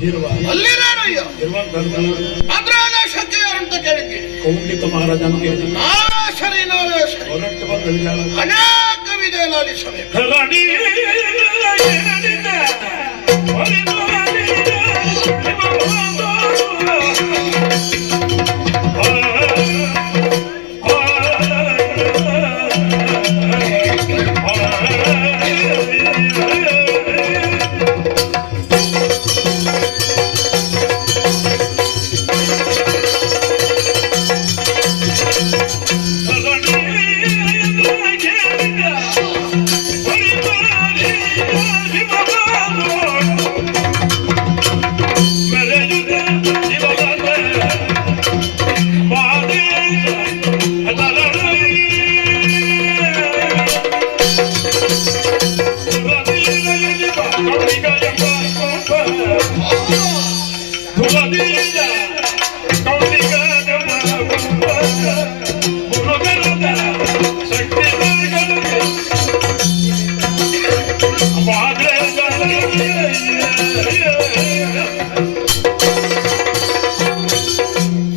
ಅಲ್ಲಿರೇನಯ್ಯ ಭದ್ರಾದೇಶಕ್ಕೆ ಯಾರಂತ ಕೇಳಿದ್ದೆ? ಕೌಂಡಿಕ ಮಹಾರಾಜ ಅಂತ ಕೇಳಿದ್ದೆ. ಸರಿ ಅನೇಕ ವಿಜಯ ಲಾಲಿಸಬೇಕು.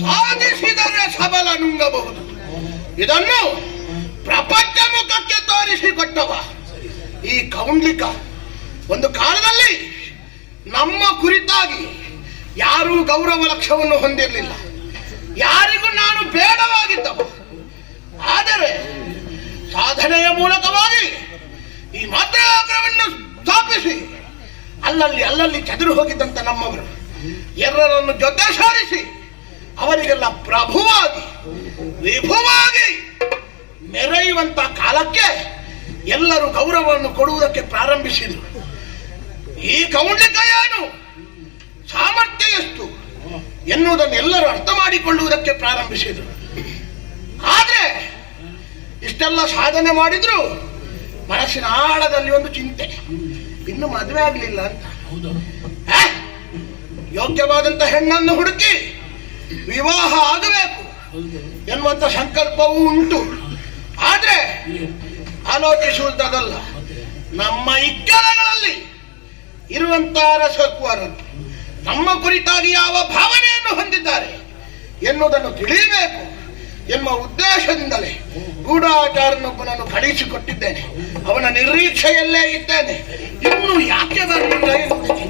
ಸಾಧಿಸಿದರೆ ಸಬಲ ನುಂಗಬಹುದು. ಇದನ್ನು ಪ್ರಪಂಚ ಮುಖಕ್ಕೆ ತೋರಿಸಿಕೊಟ್ಟವ ಈ ಕೌಂಡ್ಲಿಕ. ಒಂದು ಕಾಲದಲ್ಲಿ ನಮ್ಮ ಕುರಿತಾಗಿ ಯಾರೂ ಗೌರವ ಲಕ್ಷ್ಯವನ್ನು ಹೊಂದಿರಲಿಲ್ಲ, ಯಾರಿಗೂ ನಾನು ಬೇಡವಾಗಿದ್ದವ. ಆದರೆ ಸಾಧನೆಯ ಮೂಲಕವಾಗಿ ಈ ಮಾತೃಗ್ರಹವನ್ನು ಸ್ಥಾಪಿಸಿ ಅಲ್ಲಲ್ಲಿ ಚದುರು ಹೋಗಿದ್ದಂತ ನಮ್ಮವರು ಎಲ್ಲರನ್ನು ಜೊತೆ ಸಾರಿಸಿ ಅವರಿಗೆಲ್ಲ ಪ್ರಭುವಾಗಿ ವಿಭುವಾಗಿ ಮೆರೆಯುವಂತ ಕಾಲಕ್ಕೆ ಎಲ್ಲರೂ ಗೌರವವನ್ನು ಕೊಡುವುದಕ್ಕೆ ಪ್ರಾರಂಭಿಸಿದರು. ಈ ಕೌಂಡ್ಲಿಕ ಏನು, ಸಾಮರ್ಥ್ಯ ಎಷ್ಟು ಎನ್ನುವುದನ್ನು ಎಲ್ಲರೂ ಅರ್ಥ ಮಾಡಿಕೊಳ್ಳುವುದಕ್ಕೆ ಪ್ರಾರಂಭಿಸಿದರು. ಆದ್ರೆ ಇಷ್ಟೆಲ್ಲ ಸಾಧನೆ ಮಾಡಿದ್ರು ಮನಸ್ಸಿನ ಆಳದಲ್ಲಿ ಒಂದು ಚಿಂತೆ, ಇನ್ನು ಮದುವೆ ಆಗಲಿಲ್ಲ ಅಂತ. ಯೋಗ್ಯವಾದಂತ ಹೆಣ್ಣನ್ನು ಹುಡುಕಿ ವಿವಾಹ ಆಗಬೇಕು ಎನ್ನುವಂತ ಸಂಕಲ್ಪವೂ ಉಂಟು. ಆದ್ರೆ ಆಲೋಚಿಸುವುದಲ್ಲ, ನಮ್ಮ ಇಕ್ಕಲಗಳಲ್ಲಿ ಇರುವಂತಹ ರಸಕುವರರು ನಮ್ಮ ಕುರಿತಾಗಿ ಯಾವ ಭಾವನೆಯನ್ನು ಹೊಂದಿದ್ದಾರೆ ಎನ್ನುವುದನ್ನು ತಿಳಿಯಬೇಕು ಎನ್ನುವ ಉದ್ದೇಶದಿಂದಲೇ ಗೂಢಾಚಾರನೊಬ್ಬನನ್ನು ಕಳಿಸಿಕೊಟ್ಟಿದ್ದೇನೆ. ಅವನ ನಿರೀಕ್ಷೆಯಲ್ಲೇ ಇದ್ದೇನೆ. ಇನ್ನು ಯಾಕೆ ಬರಲಿಲ್ಲ